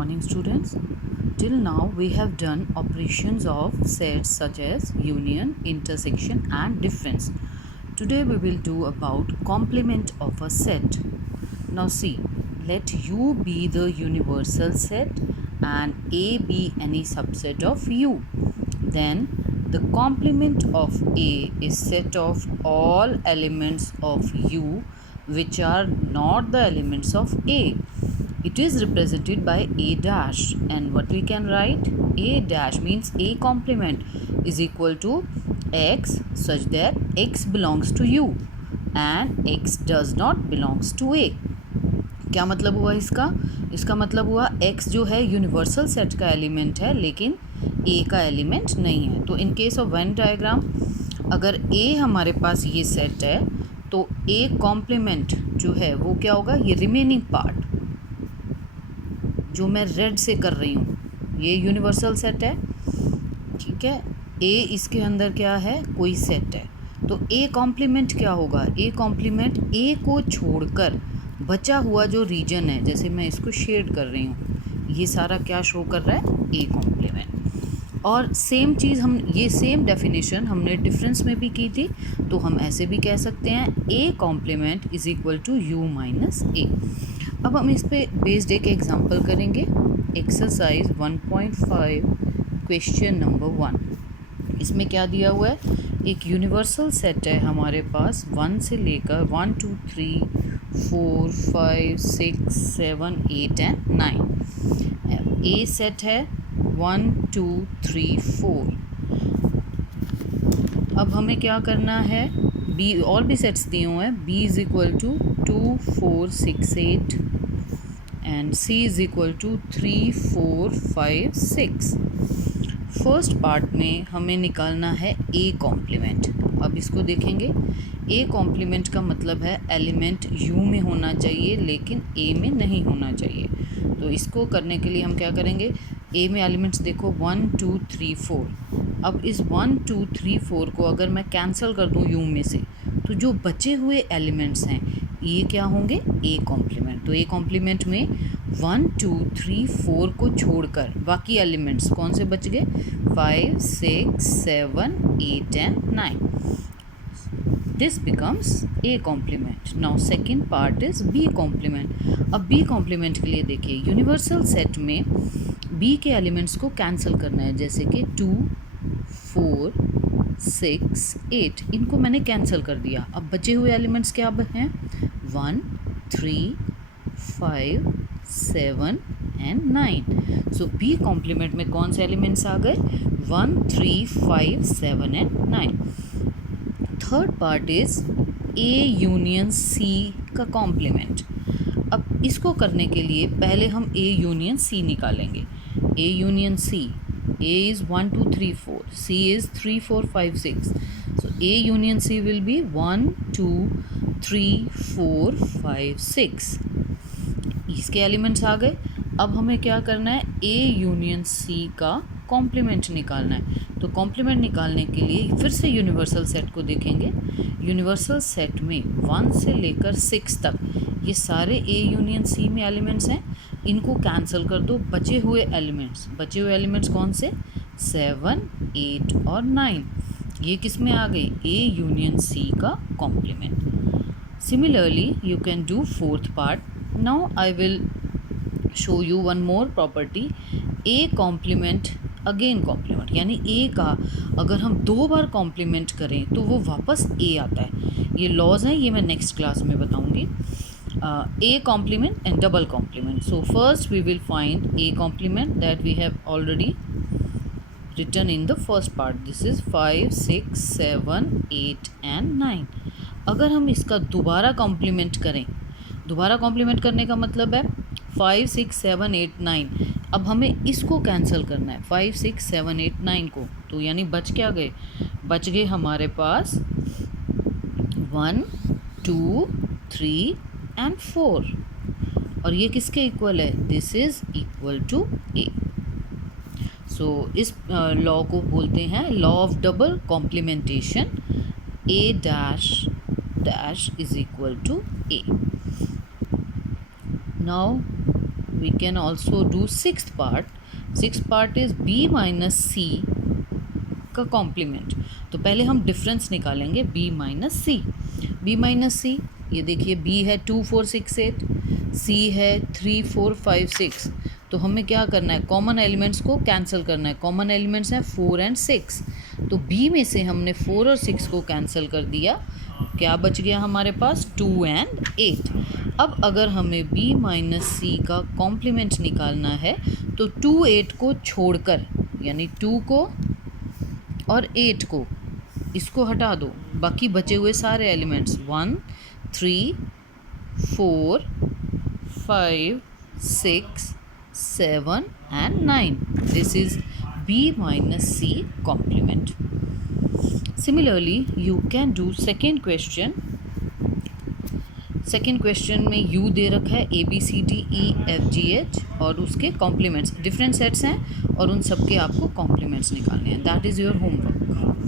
morning, students. Till now we have done operations of sets such as union, intersection and difference. Today we will do about complement of a set. Now see, let U be the universal set and A be any subset of U. Then the complement of A is set of all elements of U which are not the elements of A. It is represented by A dash, and what we can write? A dash means A complement is equal to X such that X belongs to U and X does not belongs to A. क्या मतलब हुआ इसका मतलब हुआ X जो है universal set का element है लेकिन A का एलिमेंट नहीं है। तो in case of Venn diagram अगर A हमारे पास ये सेट है तो A कॉम्प्लीमेंट जो है वो क्या होगा? ये रिमेनिंग पार्ट जो मैं रेड से कर रही हूँ ये यूनिवर्सल सेट है, ठीक है। A इसके अंदर क्या है? कोई सेट है। तो A कॉम्प्लीमेंट क्या होगा? A कॉम्प्लीमेंट A को छोड़कर बचा हुआ जो रीजन है, जैसे मैं इसको शेड कर रही हूँ, ये सारा क्या शो कर रहा है? A complement. और सेम चीज़ ये सेम डेफिनेशन हमने डिफरेंस में भी की थी, तो हम ऐसे भी कह सकते हैं A complement is equal to U minus A। अब हम इस पे बेस्ड एक एग्जांपल करेंगे। Exercise 1.5 question number 1। इसमें क्या दिया हुआ है? एक यूनिवर्सल सेट है हमारे पास 1 से लेकर 1 2 3 4 5 6 7 8 एंड 9। ए सेट है 1 2 3 4। अब हमें क्या करना है? बी और भी सेट्स दिए हुए हैं। B is equal to 2 4 6 8 and C is equal to 3 4 5 6। First part में हमें निकालना है ए कॉम्प्लीमेंट। अब इसको देखेंगे। ए कॉम्प्लीमेंट का मतलब है एलिमेंट यू में होना चाहिए लेकिन ए में नहीं होना चाहिए। तो इसको करने के लिए हम क्या करेंगे? ए में एलिमेंट्स देखो 1 2 3 4। अब इस 1 2 3 4 को अगर मैं कैंसिल कर दूं यू में से, तो जो बचे हुए एलिमेंट्स हैं ये क्या होंगे? A complement. तो ए कॉम्प्लीमेंट में 1 2 3 4 को छोड़कर बाकी एलिमेंट्स कौन से बच गए? 5 6 7 8 and 9। This becomes A complement. Now second part is B complement. अब बी कॉम्प्लीमेंट के लिए देखिए, यूनिवर्सल सेट में बी के एलिमेंट्स को कैंसिल करना है, जैसे कि 2 4 6 8 इनको मैंने कैंसिल कर दिया। अब बचे हुए एलिमेंट्स क्या हैं? 1 3 5 7 एंड 9। सो बी कॉम्प्लीमेंट में कौन से एलिमेंट्स आ गए? 1 3 5 7 and 9। Third part is A union C का कॉम्प्लीमेंट। अब इसको करने के लिए पहले हम ए यूनियन सी निकालेंगे। A union C, A is 1 2 3 4, C is 3 4 5 6. So A union C will be 1 2 3 4 5 6। इसके एलिमेंट्स आ गए। अब हमें क्या करना है? A यूनियन C का कॉम्प्लीमेंट निकालना है। तो कॉम्प्लीमेंट निकालने के लिए फिर से यूनिवर्सल सेट को देखेंगे। यूनिवर्सल सेट में 1 से लेकर 6 तक ये सारे A यूनियन C में एलिमेंट्स हैं, इनको कैंसिल कर दो। बचे हुए एलिमेंट्स कौन से? 7 8 और 9। ये किस में आ गए? ए यूनियन सी का complement. Similarly you can do fourth part. Now I will show you one more property. A complement again complement, यानी ए का अगर हम 2 बार कॉम्प्लीमेंट करें तो वो वापस ए आता है। ये लॉज हैं, ये मैं नेक्स्ट क्लास में बताऊंगी। A complement and double complement. So first we will find A complement that we have already written in the first part. This is 5 6 7 8 and 9. अगर हम इसका दोबारा कॉम्प्लीमेंट करें, दोबारा कॉम्प्लीमेंट करने का मतलब है 5 6 7 8 9। अब हमें इसको कैंसिल करना है 5 6 7 8 9 को। तो यानी बच क्या गए? बच गए हमारे पास 1 2 3 एंड 4। और ये किसके इक्वल है? This is equal to A. So इस लॉ को बोलते हैं law of double complementation. A dash dash is equal to A. Now we can also do sixth part. Sixth part is b minus c का complement. तो पहले हम difference निकालेंगे b minus सी. b minus सी, ये देखिए b है 2 4 6 8, c है 3 4 5 6. तो हमें क्या करना है, कॉमन एलिमेंट्स को कैंसिल करना है. कॉमन एलिमेंट्स हैं 4 एंड 6. तो b में से हमने 4 और 6 को कैंसिल कर दिया. क्या बच गया हमारे पास, 2 एंड 8. अब अगर हमें b माइनस सी का कॉम्प्लीमेंट निकालना है तो 2 8 को छोड़कर, यानी 2 को और 8 को, इसको हटा दो. बाकी बचे हुए सारे elements 1 3 4 5 6 7 and 9. This is b minus c complement. Similarly, you can do second question. Second question में u दे रखा है a b c d e f g h और उसके कॉम्प्लीमेंट्स. डिफरेंट सेट्स हैं और उन सब के आपको कॉम्प्लीमेंट्स निकालने हैं. That is your homework.